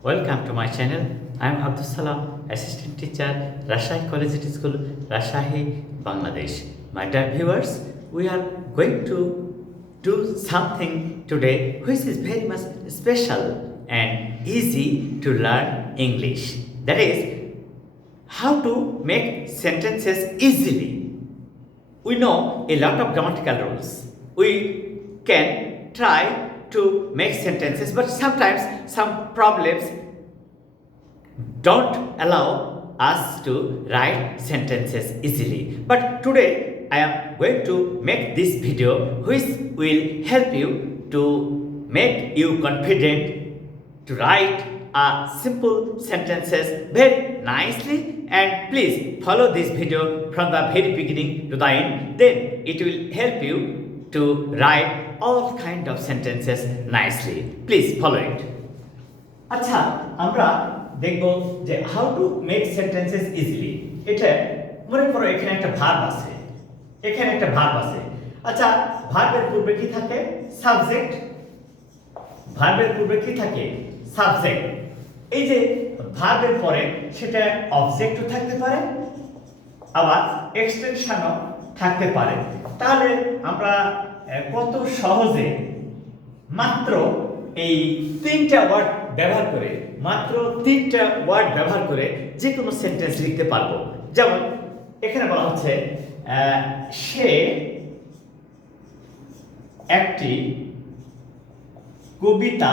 Welcome to my channel. I am Abdus Salam, Assistant Teacher, Rajshahi Collegiate School, Rajshahi, Bangladesh. My dear viewers, we are going to do something today which is very much special and easy to learn English. That is, how to make sentences easily. We know a lot of grammatical rules. We can try to make sentences, but sometimes some problems don't allow us to write sentences easily. But today I am going to make this video which will help you to make you confident to write simple sentences very nicely, and please follow this video from the very beginning to the end. Then it will help you to write all kind of sentences nicely. Please follow it. আচ্ছা, আমরা দেখব যে how to make sentences easily. এটা মনে করো এখানে একটা verb আছে, এখানে একটা ভার্ব আছে। আচ্ছা, ভার্বের পূর্বে কি থাকে? সাবজেক্ট। ভার্বের পূর্বে কি থাকে? সাবজেক্ট। এই যে ভার্বের পরে সেটা অবজেক্টও থাকতে পারে, আবার এক্সটেনশনও থাকতে পারে। তাহলে আমরা কত সহজে মাত্র এই তিনটা ওয়ার্ড ব্যবহার করে যে কোনো সেন্টেন্স লিখতে পারবো। যেমন এখানে বলা হচ্ছে সে একটি কবিতা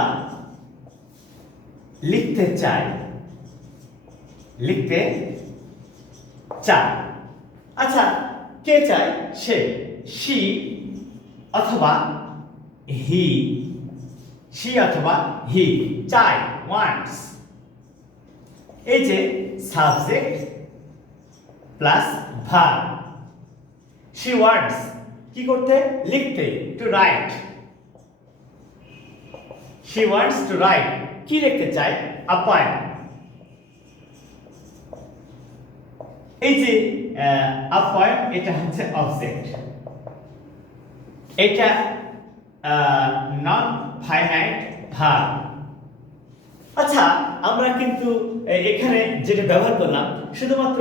লিখতে চায়। আচ্ছা, কে চায়? সে, শি অথবা হি, চায়, ওয়ান্টস। এই যে subject plus verb. She wants কি করতে? লিখতে, to write. She wants to write কি লিখতে চায়? A poem. এই যে আ পোয়েম, এটা হচ্ছে অবজেক্ট। এটা নন ফাইনাইট ভার্ব। আচ্ছা, আমরা কিন্তু এখানে যেটা ব্যবহার করলাম শুধুমাত্র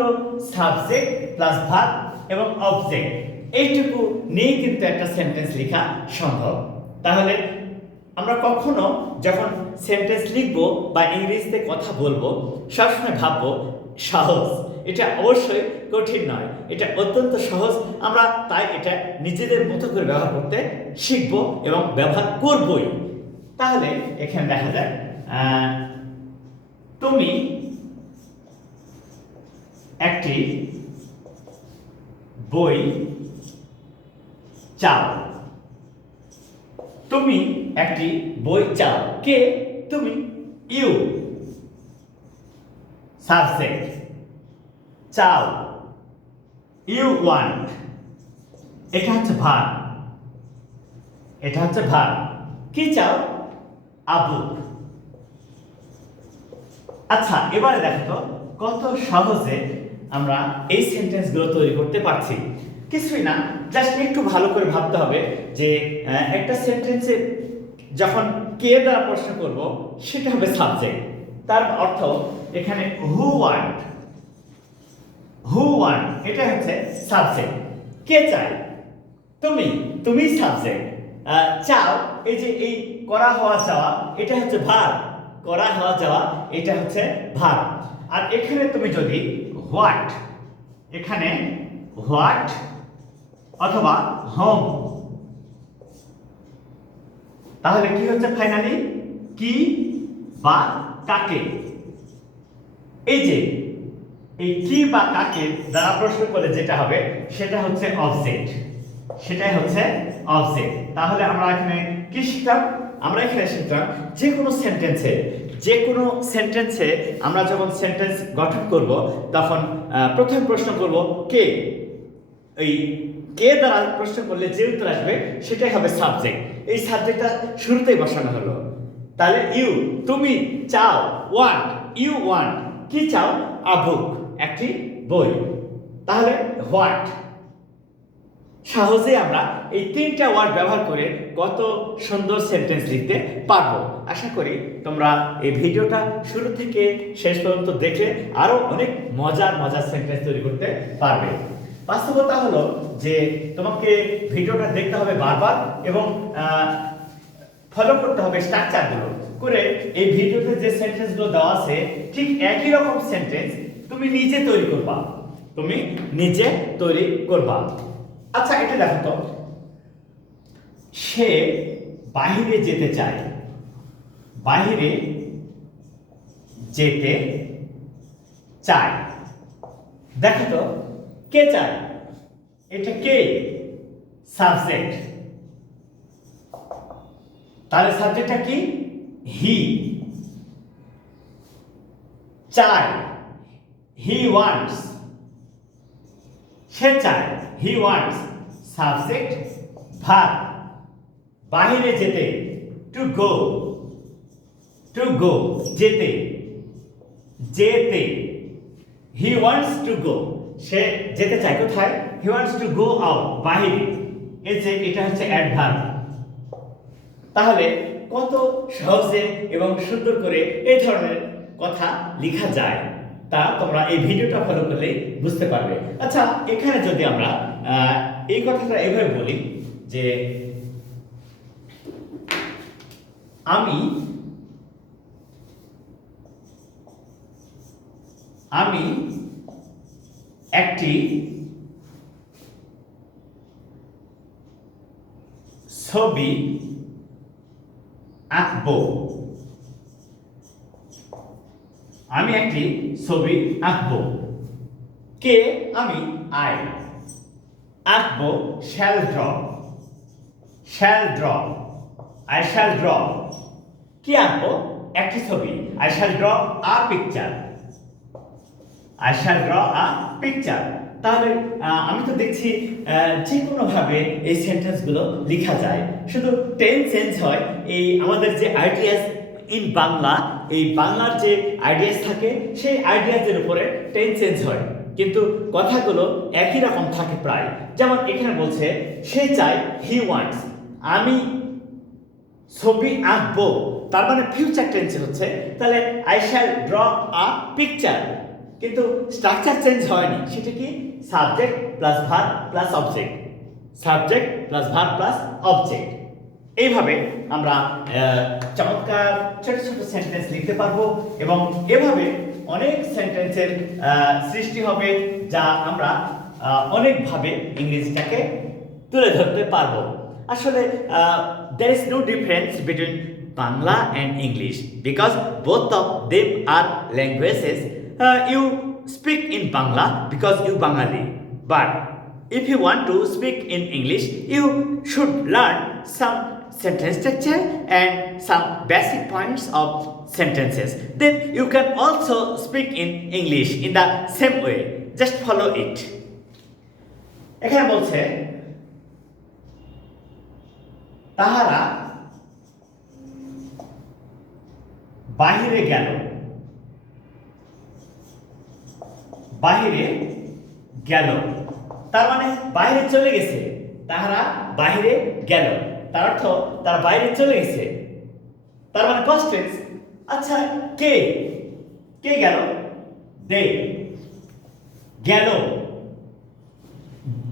সাবজেক্ট প্লাস ভার্ব এবং অবজেক্ট, এইটুকু নিয়ে কিন্তু একটা সেন্টেন্স লেখা সম্ভব। তাহলে আমরা কখনো যখন সেন্টেন্স লিখবো বা ইংরেজিতে কথা বলবো সবসময় ভাববো সহজ। এটা অবশ্যই কঠিন নয়, এটা অত্যন্ত সহজ। আমরা তাই এটা নিজেদের মতো করে ব্যবহার করতে শিখবো এবং ব্যবহার করবই। তাহলে এখানে দেখা যায় তুমি একটি বই চাও। তুমি একটি বই চাও। কে? তুমি। ইউ সাবজেক্ট, চাও, ইউ ওয়ান্ট। এটা হচ্ছে ভার্ব। কি চাও? আ বুক। আচ্ছা, এবারে দেখো তো কত সহজে আমরা এই সেন্টেন্সগুলো তৈরি করতে পারছি। কিছুই না, জাস্ট একটু ভালো করে ভাবতে হবে যে একটা সেন্টেন্সে যখন কে দ্বারা প্রশ্ন করব সেটা হবে সাবজেক্ট। তার অর্থ এখানে হু ওয়ান্ট, এটা হচ্ছে সাবজেক্ট। কে চায়? তুমি সাবজেক্ট। চাও, এই যে এই করা হওয়া চাওয়া, এটা হচ্ছে ভার্ব। এটা হচ্ছে ভার্ব। আর এখানে তুমি যদি হোয়াট, এখানে হোয়াট অথবা হোম, তাহলে কি হচ্ছে ফাইনালি? কি বা কাকে। এই যে এই কি বা কাকে দ্বারা প্রশ্ন করলে যেটা হবে সেটা হচ্ছে অবজেক্ট। তাহলে আমরা এখানে কি শিখলাম? যে কোনো সেন্টেন্সে আমরা যখন সেন্টেন্স গঠন করব তখন প্রথম প্রশ্ন করব কে। এই কে দ্বারা প্রশ্ন করলে যে উত্তর আসবে সেটাই হবে সাবজেক্ট। এই সাবজেক্টটা শুরুতেই বসানো হলো। তাহলে ইউ, তুমি চাও, ওয়ান্ট, ইউ ওয়ান্ট কি চাও? আ বুক, একটি বই। তাহলে হোয়াট, সহজেই আমরা এই তিনটা ওয়ার্ড ব্যবহার করে কত সুন্দর সেন্টেন্স লিখতে পারবো। আশা করি তোমরা এই ভিডিওটা শুরু থেকে শেষ পর্যন্ত দেখে আরো অনেক মজার মজার সেন্টেন্স তৈরি করতে পারবে। বাস্তবতা হলো যে তোমাকে ভিডিওটা দেখতে হবে বারবার এবং ফলো করতে হবে স্ট্রাকচারগুলো করে। এই ভিডিওতে যে সেন্টেন্সগুলো দেওয়া আছে ঠিক একই রকম সেন্টেন্স তুমি নিজে তৈরি করবা, তুমি নিজে তৈরি করবা। আচ্ছা, এটা দেখো তো, সে বাহিরে যেতে চায়, বাহিরে যেতে চায়। দেখো তো, কে চায়? এটা কে? সাবজেক্ট। তাহলে সাবজেক্টটা কি? হি। চায়, হি ওয়ান্টস। সে চায়, হি ওয়ান্টস। Subject, verb. বাহিরে যেতে, টু গো, টু গো, যেতে, যেতে। হি ওয়ান্টস টু গো, সে যেতে চায় কোথায়? He wants to go out, বাহিরে। এই যে এটা হচ্ছে অ্যাডভার্ব। তাহলে কত সহজে এবং সুন্দর করে এই ধরনের কথা লেখা যায় তা তোমরা এই ভিডিওটা ফলো করলে বুঝতে পারবে। আচ্ছা, এখানে যদি আমরা এই কথাটা এভাবে বলি যে আমি আমি একটি ছবি আঁকবো, আমি একটি ছবি আঁকবো। কে? আমি, আই। আঁকবো, shall draw, shall draw, I shall draw. কি আঁকবো? একটি ছবি। I shall draw a picture, I shall draw a picture. তাহলে আমি তো দেখছি যে কোনো ভাবে এই সেন্টেন্সগুলো লেখা যায়, শুধু টেন্স চেঞ্জ হয়। এই আমাদের যে আইডিয়াস ইন বাংলা, এই বাংলার যে আইডিয়াস থাকে সেই আইডিয়াসের উপরে টেন্স চেঞ্জ হয়, কিন্তু কথাগুলো একই রকম থাকে প্রায়। যেমন এখানে বলছে সে চায়, হি ওয়ান্টস। আমি ছবি আঁকবো, তার মানে ফিউচার টেন্সে হচ্ছে। তাহলে I shall draw a picture, কিন্তু স্ট্রাকচার চেঞ্জ হয়নি। সেটা কি? Subject plus verb plus object, subject plus verb plus object. এইভাবে আমরা চমৎকার ছোট ছোট সেন্টেন্স লিখতে পারবো এবং এভাবে অনেক সেন্টেন্সের সৃষ্টি হবে, যা আমরা অনেকভাবে ইংরেজিটাকে তুলে ধরতে পারবো। আসলে there is no difference between Bangla and English because both of them are languages. You speak in Bangla because you Bengali, but if you want to speak in English, you should learn some sentence structure and some basic points of sentences. Then you can also speak in English in the same way. Just follow it. এখানে বলছে তাহারা বাহিরে গেল, বাহিরে গেল, তার মানে বাইরে চলে গেছে। তাহারা বাইরে গেল, তার অর্থ তারা বাইরে চলে গেছে, তার মানে পাস্ট টেন্স। আচ্ছা, কে? কে গেল? দে গেল।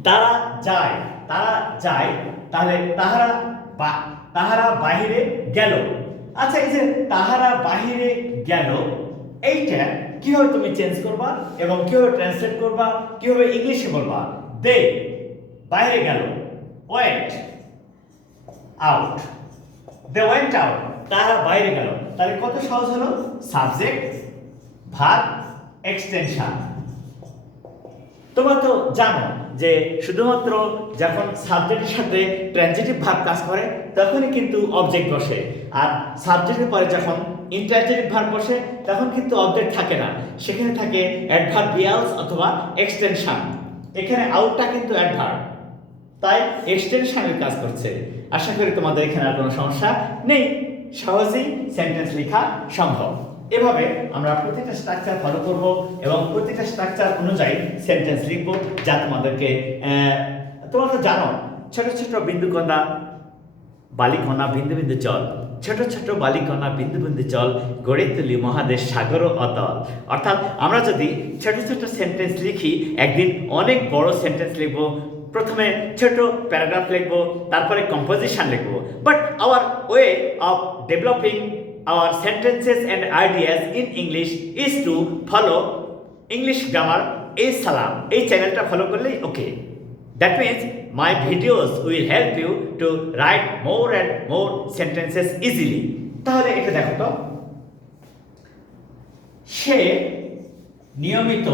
তারা যায়, তারা যায়, তাহলে তাহারা বাহিরে গেল। আচ্ছা, এই যে তাহারা বাহিরে গেল, এইটা কিভাবে তুমি চেঞ্জ করবা এবং কিভাবে ট্রান্সলেট করবা, কিভাবে ইংলিশে বলবা? দে বাইরে গেল, went out, they went out, তাহারা বাইরে গেল। তাহলে কত সহজ হলো? Subject, verb, extension. তোমরা তো জানো যে শুধুমাত্র যখন সাবজেক্টের সাথে ট্রানজিটিভ ভার্ব কাজ করে তখনই কিন্তু অবজেক্ট বসে, আর সাবজেক্টের পরে যখন ইন্ট্রানজিটিভ ভার্ব বসে তখন কিন্তু অবজেক্ট থাকে না, সেখানে থাকে অ্যাডভার্বিয়ালস অথবা এক্সটেনশন। এখানে আউটটা কিন্তু অ্যাডভার্ব, তাই এক্সটেনশনের কাজ করছে। আশা করি তোমাদের এখানে আর কোনো সমস্যা নেই, সহজেই সেন্টেন্স লেখা সম্ভব। এভাবে আমরা প্রত্যেকটা স্ট্রাকচার ফলো করব এবং প্রত্যেকটা স্ট্রাকচার অনুযায়ী সেন্টেন্স লিখব, যা তোমরা তো জানো ছোট ছোট বিন্দুকণা বালিকণা বিন্দু বিন্দু জল, ছোট ছোট বালিকণা বিন্দু বিন্দু জল গড়ে তুলি মহাদেশ সাগর অতল। অর্থাৎ আমরা যদি ছোট ছোট সেন্টেন্স লিখি, একদিন অনেক বড় সেন্টেন্স লিখব। প্রথমে ছোট প্যারাগ্রাফ লিখব, তারপরে কম্পোজিশন লিখব। But our way of developing our sentences and ideas in English is to follow English grammar A.Salam। এই চ্যানেলটা ফলো করলেই ওকে। That means my videos will help you to write more and more sentences easily. তাহলে এটা দেখো তো, সে নিয়মিত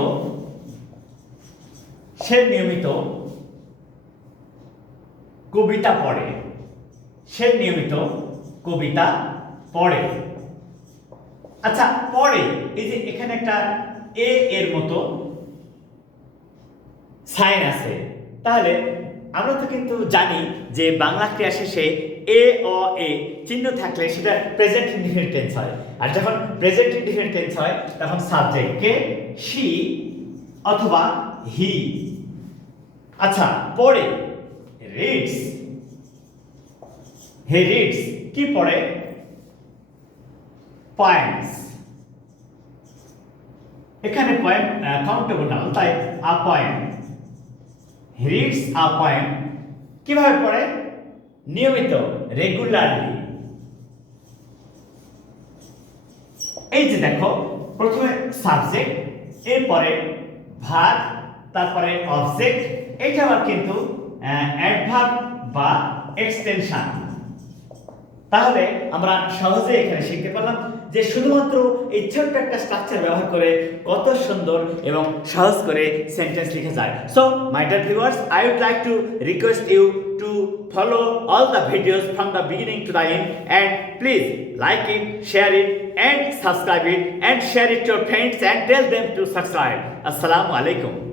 কবিতা পড়ে। সে নিয়মিত কবিতা পড়ে। আচ্ছা, পড়ে, এই যে এখানে একটা এ এর মতো সাইন আছে। তাহলে আমরা তো কিন্তু জানি যে বাংলা ক্রিয়া শেষে এ অ এ চিহ্ন থাকলে সেটা প্রেজেন্ট ইনডিফিনিট টেন্স হয়। আর যখন প্রেজেন্ট ইনডিফিনিট টেন্স হয় তখন সাবজেক্ট কে শি অথবা হি। আচ্ছা, পড়ে, রিডস, হি রিডস, কি পড়ে? পয়েমস। এখানে পয়েম কাউন্টেবল নাউন, তাই a poem. He reads a poem। কিভাবে পড়ে? নিয়মিত, রেগুলারলি। এই যে দেখো, প্রথমে সাবজেক্ট, এরপরে ভার্ব, তারপরে অবজেক্ট। এটা আবার কিন্তু অ্যাডভার্ব বা এক্সটেনশন। তাহলে আমরা সহজে এখানে শিখতে পারলাম যে শুধুমাত্র এই ছোট্ট একটা স্ট্রাকচার ব্যবহার করে কত সুন্দর এবং সহজ করে সেন্টেন্স লেখা যায়। So my dear viewers, I would like to request you to follow all the videos from the beginning to the end, and please like it, share it and subscribe it, and share it to your friends and tell them to subscribe. Assalamu alaikum.